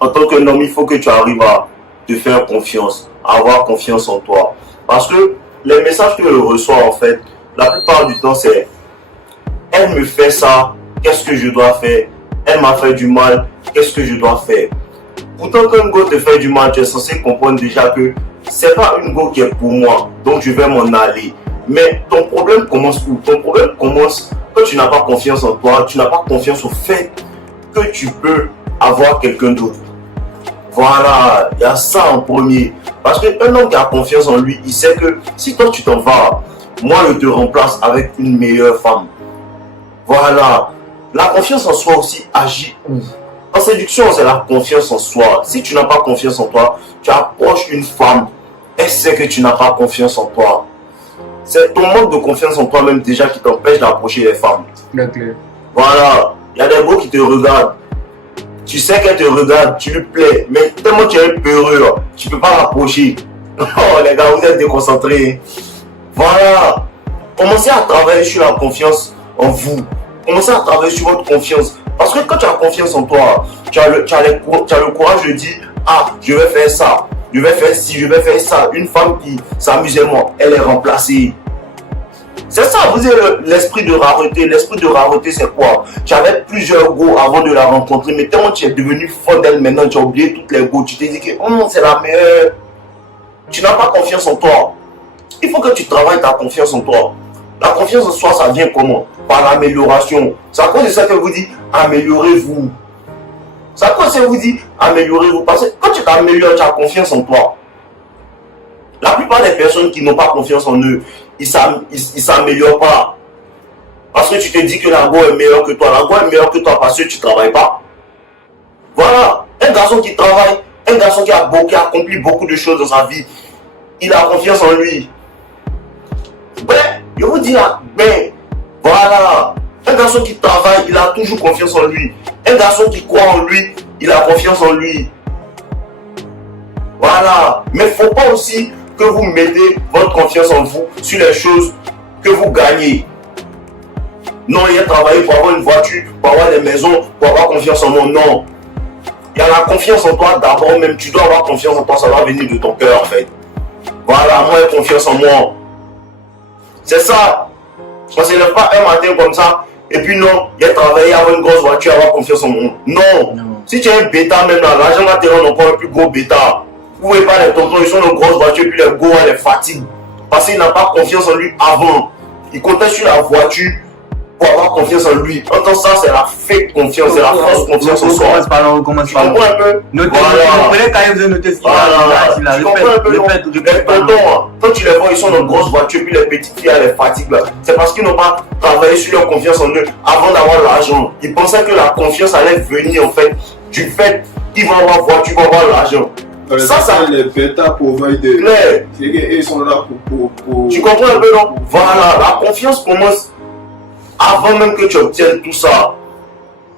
en tant qu'un homme, il faut que tu arrives à te faire confiance, à avoir confiance en toi. Parce que les messages que je reçois, en fait, la plupart du temps, c'est elle me fait ça, qu'est-ce que je dois faire? Elle m'a fait du mal, qu'est-ce que je dois faire? Pourtant, quand une go te fait du mal, tu es censé comprendre déjà que c'est pas une go qui est pour moi, donc je vais m'en aller. Mais ton problème commence où? Ton problème commence quand tu n'as pas confiance en toi, tu n'as pas confiance au fait que tu peux avoir quelqu'un d'autre. Voilà, il y a ça en premier. Parce qu'un homme qui a confiance en lui, il sait que si toi tu t'en vas, moi je te remplace avec une meilleure femme. Voilà. La confiance en soi aussi agit où? En séduction, c'est la confiance en soi. Si tu n'as pas confiance en toi, tu approches une femme, elle sait que tu n'as pas confiance en toi. C'est ton manque de confiance en toi-même déjà qui t'empêche d'approcher les femmes. D'accord. Voilà. Il y a des beaux qui te regardent. Tu sais qu'elle te regarde, tu lui plais, mais tellement tu es peureux, là, tu ne peux pas l'approcher. Oh les gars, vous êtes déconcentrés. Voilà. Commencez à travailler sur la confiance en vous. Commencez à travailler sur votre confiance. Parce que quand tu as confiance en toi, tu as le courage de dire, ah, je vais faire ça, je vais faire ci, je vais faire ça. Une femme qui s'amusait moi, elle est remplacée. C'est ça, vous avez l'esprit de rareté. L'esprit de rareté, c'est quoi? Tu avais plusieurs go avant de la rencontrer, mais tellement tu es devenu fort d'elle maintenant, tu as oublié toutes les go. Tu t'es dit que c'est la meilleure. Tu n'as pas confiance en toi. Il faut que tu travailles ta confiance en toi. La confiance en soi, ça vient comment? Par l'amélioration. C'est à cause de ça que vous dites améliorez-vous. C'est à cause de ça que vous dites améliorez-vous. Parce que quand tu t'améliores, tu as confiance en toi. La plupart des personnes qui n'ont pas confiance en eux, ils ne s'améliorent pas. Parce que tu te dis que la go est meilleure que toi. La go est meilleure que toi parce que tu ne travailles pas. Voilà. Un garçon qui travaille, un garçon qui a accompli beaucoup de choses dans sa vie, il a confiance en lui. Ben, je vous dis là, ben, voilà. Un garçon qui travaille, il a toujours confiance en lui. Un garçon qui croit en lui, il a confiance en lui. Voilà. Mais il ne faut pas aussi que vous mettez votre confiance en vous sur les choses que vous gagnez. Non, il y a travaillé pour avoir une voiture, pour avoir des maisons, pour avoir confiance en moi. Non. Il y a la confiance en toi d'abord même. Tu dois avoir confiance en toi, ça va venir de ton cœur en fait. Voilà, moi j'ai confiance en moi. C'est ça. On ne se lève pas un matin comme ça et puis non, il a travaillé avoir une grosse voiture, avoir confiance en moi. Non. Si tu es un bêta même là, l'argent va te rendre encore un plus gros bêta. Vous ne voyez pas les tontons, ils sont de grosses voitures et puis les go, les fatiguent. Parce qu'il n'a pas confiance en lui avant. Il comptait sur la voiture pour avoir confiance en lui. En tant que ça, c'est la fake confiance, c'est la fausse confiance en soi. On commence Tu comprends un peu? Notez, Voilà. quand vous notez ce qu'il Voilà. a Tu comprends un peu? Les tontons, quand tu les vois, ils sont dans de grosses voitures, puis les petites filles, elles les fatiguent là. C'est parce qu'ils n'ont pas travaillé sur leur confiance en eux avant d'avoir l'argent. Ils pensaient que la confiance allait venir en fait du fait qu'ils vont avoir voiture, ils vont avoir l'argent. Ça, les bêta providers. Ils sont là pour. Tu comprends un peu, non? Voilà, la confiance commence avant même que tu obtiennes tout ça.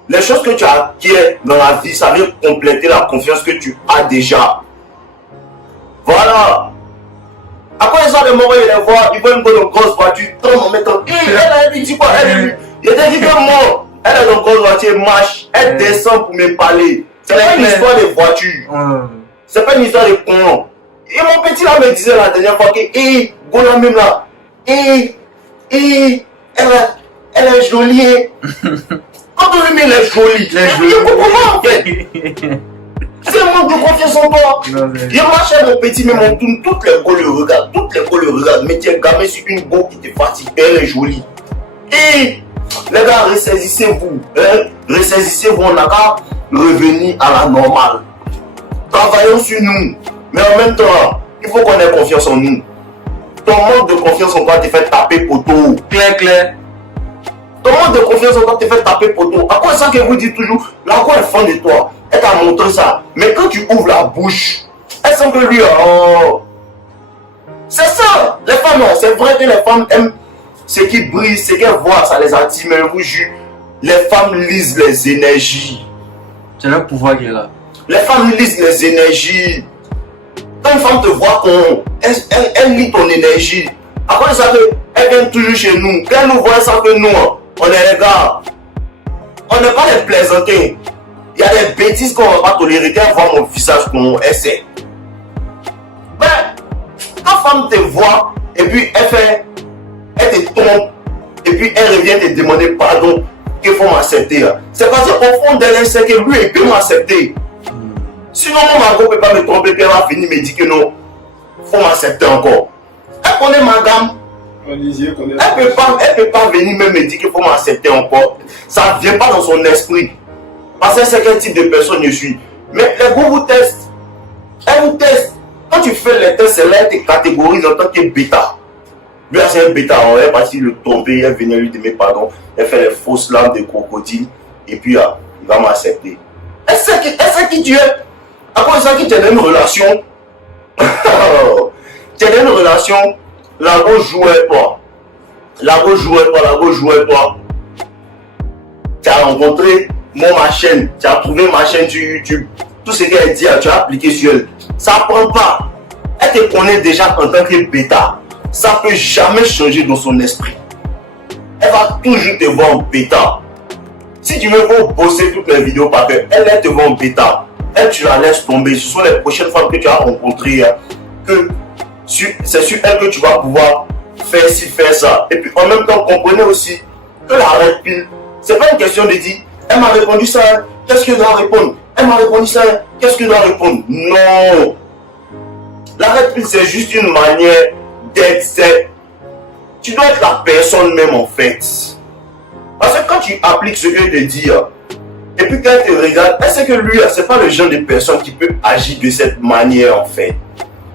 Les choses que tu acquiers dans la vie, ça vient compléter la confiance que tu as déjà. Voilà. Après ça, les morts, ils les voient, ils voient une bonne grosse voiture, tombe en mettant. Elle dit quoi? Il a dit que moi, elle est dans une grosse voiture, elle marche, elle descend pour me parler. C'est pas une histoire de voiture. C'est pas une histoire de con. Et mon petit là me disait la dernière fois que, Gola même là, elle est jolie. Quand on lui met elle est jolie, il comprend en fait. C'est un manque de confiance en toi. Il marche à mon petit, mais mon tourne, toutes les go le regardent, mais tu es gamé sur une go qui te fatigue, elle est jolie. Et les gars, ressaisissez-vous, ressaisissez-vous, on n'a qu'à revenir à la normale. Travaillons sur nous, mais en même temps, il faut qu'on ait confiance en nous. Ton manque de confiance en toi te fait taper poteau. Clair. Ton manque de confiance en toi te fait taper poteau. À quoi ça que vous dites toujours, la quoi est fan de toi, elle t'a montré ça. Mais quand tu ouvres la bouche, elle sent que lui, oh. C'est ça, les femmes, c'est vrai que les femmes aiment ce qui brille, ce qu'elles voient, ça les attire, mais je vous jure, les femmes lisent les énergies. C'est le pouvoir qui est là. Les femmes lisent les énergies. Quand une femme te voit, elle lit ton énergie. Après ça, elle vient toujours chez nous. Quand elle nous voit, ça que nous, on est les gars. On n'est pas les plaisanter. Il y a des bêtises qu'on ne va pas tolérer. Quand elle voit mon visage, qu'on essaie. Ben, quand femme te voit, et puis elle te trompe, et puis elle revient te demander pardon, qu'il faut m'accepter. C'est parce qu'au fond d'elle, elle sait que lui, il peut m'accepter. Sinon, mon Margot ne peut pas me tromper, puis elle va finir me dire que non, il faut m'accepter encore. Elle connaît ma gamme. Elle ne peut pas venir même me dire qu'il faut m'accepter encore. Ça ne vient pas dans son esprit. Parce que c'est quel type de personne je suis. Mais les gars vous testent. Elle vous teste. Quand tu fais les tests, c'est là qu'elle te catégorise en tant que bêta. Lui, c'est un bêta. Elle est partie le tromper, elle venait lui demander pardon. Elle fait les fausses larmes de crocodile. Et puis, il va m'accepter. Elle sait qui tu es. À cause de ça, tu es dans une relation. Tu es dans une relation. La go joue avec toi. La go joue avec toi. La go joue avec toi. Tu as rencontré ma chaîne. Tu as trouvé ma chaîne sur YouTube. Tout ce qu'elle dit, tu as appliqué sur elle. Ça ne prend pas. Elle te connaît déjà en tant que bêta. Ça ne peut jamais changer dans son esprit. Elle va toujours te voir en bêta. Si tu veux bosser toutes les vidéos par cœur, elle te voit en bêta. Elle, tu la laisses tomber. Ce sont les prochaines femmes que tu as rencontrées. Que c'est sur elle que tu vas pouvoir faire ci, faire ça. Et puis en même temps, comprenez aussi que la red pill, c'est pas une question de dire, elle m'a répondu ça, qu'est-ce que je dois répondre? Elle m'a répondu ça, qu'est-ce que je dois répondre? Non. La red pill, c'est juste une manière d'être. Tu dois être la personne même en fait. Parce que quand tu appliques ce que je te dis, et puis quand elle te regarde, elle sait que lui, c'est pas le genre de personne qui peut agir de cette manière en fait.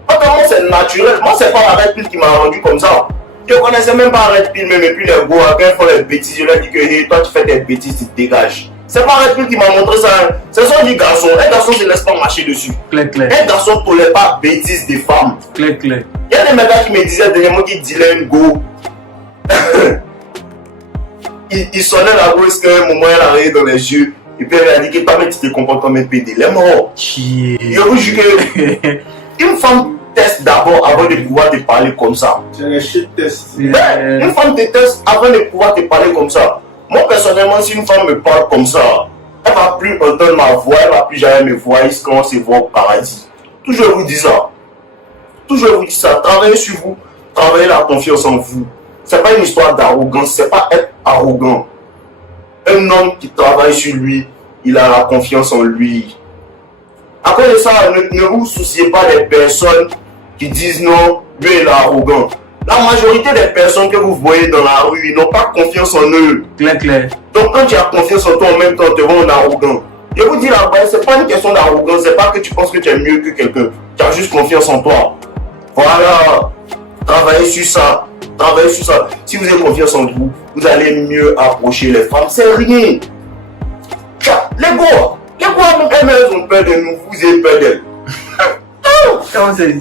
Moi, c'est naturel. Moi, c'est pas la red pill qui m'a rendu comme ça. Je ne connaissais même pas red pill, même. Et puis les gars, quand ils font les bêtises, je leur dis que hey, toi, tu fais des bêtises, tu te dégages. C'est pas red pill qui m'a montré ça. Ce sont des garçons. Un garçon ne se laisse pas marcher dessus. Claire. Un garçon ne tolère pas bêtises des femmes. Claire. Il y a des mecs qui me disaient dernièrement qu'ils disaient une go. il sonnait la grosse qu'à un moment, elle arrive dans les yeux. Et puis elle a dit que toi, mais tu te comportes comme un PD. Elle est mort. Je vous jure que une femme teste d'abord avant de pouvoir te parler comme ça. C'est un shit test. Une femme te teste avant de pouvoir te parler comme ça. Moi personnellement, si une femme me parle comme ça, elle ne va plus entendre ma voix, elle ne va plus jamais me voir quand on se voit au paradis. Toujours vous dis ça. Toujours vous dis ça. Travaillez sur vous, travaillez la confiance en vous. Ce n'est pas une histoire d'arrogance, ce n'est pas être arrogant. Un homme qui travaille sur lui, il a la confiance en lui. À cause de ça, ne vous souciez pas des personnes qui disent non, lui il est arrogant. La majorité des personnes que vous voyez dans la rue, ils n'ont pas confiance en eux. Claire. Donc quand tu as confiance en toi, en même temps, tu te vois en arrogant. Je vous dis là-bas, ce n'est pas une question d'arrogance, ce n'est pas que tu penses que tu es mieux que quelqu'un. Tu as juste confiance en toi. Voilà. Travaillez sur ça. Travaillez sur ça. Si vous avez confiance en vous, vous allez mieux approcher les femmes. C'est rien. Les gars, elles ont peur de nous, vous avez peur d'elles.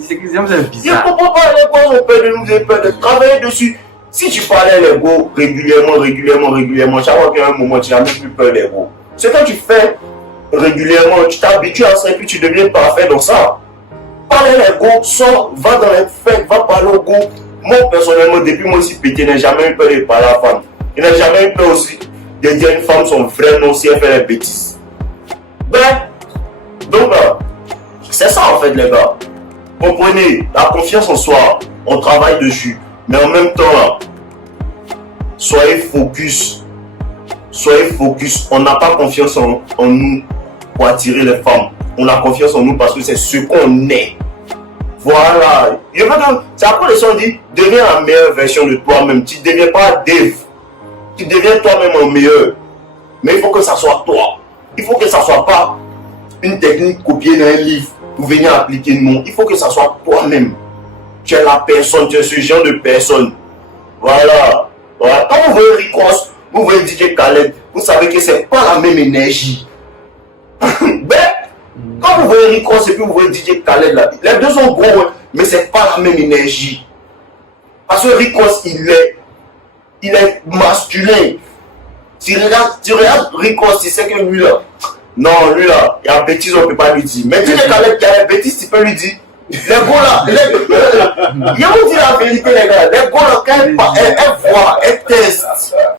C'est bizarre. Je ne comprends pas, les gars ont peur de nous, vous avez peur d'elles. Travaillez dessus. Si tu parlais les gars régulièrement, chaque fois qu'il y a un moment, tu n'as même plus peur des gars. C'est quand tu fais régulièrement, tu t'habitues à ça et puis tu deviens parfait dans ça. Parlez les gars, sors, va dans les fêtes, va parler aux gars. Moi personnellement, depuis moi aussi petit, je n'ai jamais eu peur de parler à la femme. Je n'ai jamais eu peur aussi de dire à une femme son vrai nom si elle fait des bêtises. Donc c'est ça en fait les gars. Comprenez, la confiance en soi, on travaille dessus. Mais en même temps, soyez focus. On n'a pas confiance en nous pour attirer les femmes. On a confiance en nous parce que c'est ce qu'on est. Voilà. C'est après les gens disent, deviens la meilleure version de toi-même. Tu ne deviens pas Dave. Tu deviens toi-même le meilleur. Mais il faut que ça soit toi. Il faut que ça ne soit pas une technique copiée d'un livre pour venir appliquer. Non. Il faut que ça soit toi-même. Tu es la personne, tu es ce genre de personne. Voilà. Quand vous voyez Rick Ross, vous voyez DJ Khaled, vous savez que ce n'est pas la même énergie. Quand vous voyez Rick Ross et puis vous voyez DJ Khaled là, les deux sont gros, mais ce n'est pas la même énergie. Parce que Rick Ross, il est masculin. Tu regardes Rick Ross, tu sais que lui là, non, lui là, il y a une bêtise, on ne peut pas lui dire. Mais DJ Khaled, qui a une bêtise, tu peux lui dire. Les gars là, je vous dis la vérité les gars, les gars là, quand elles voient, elles testent.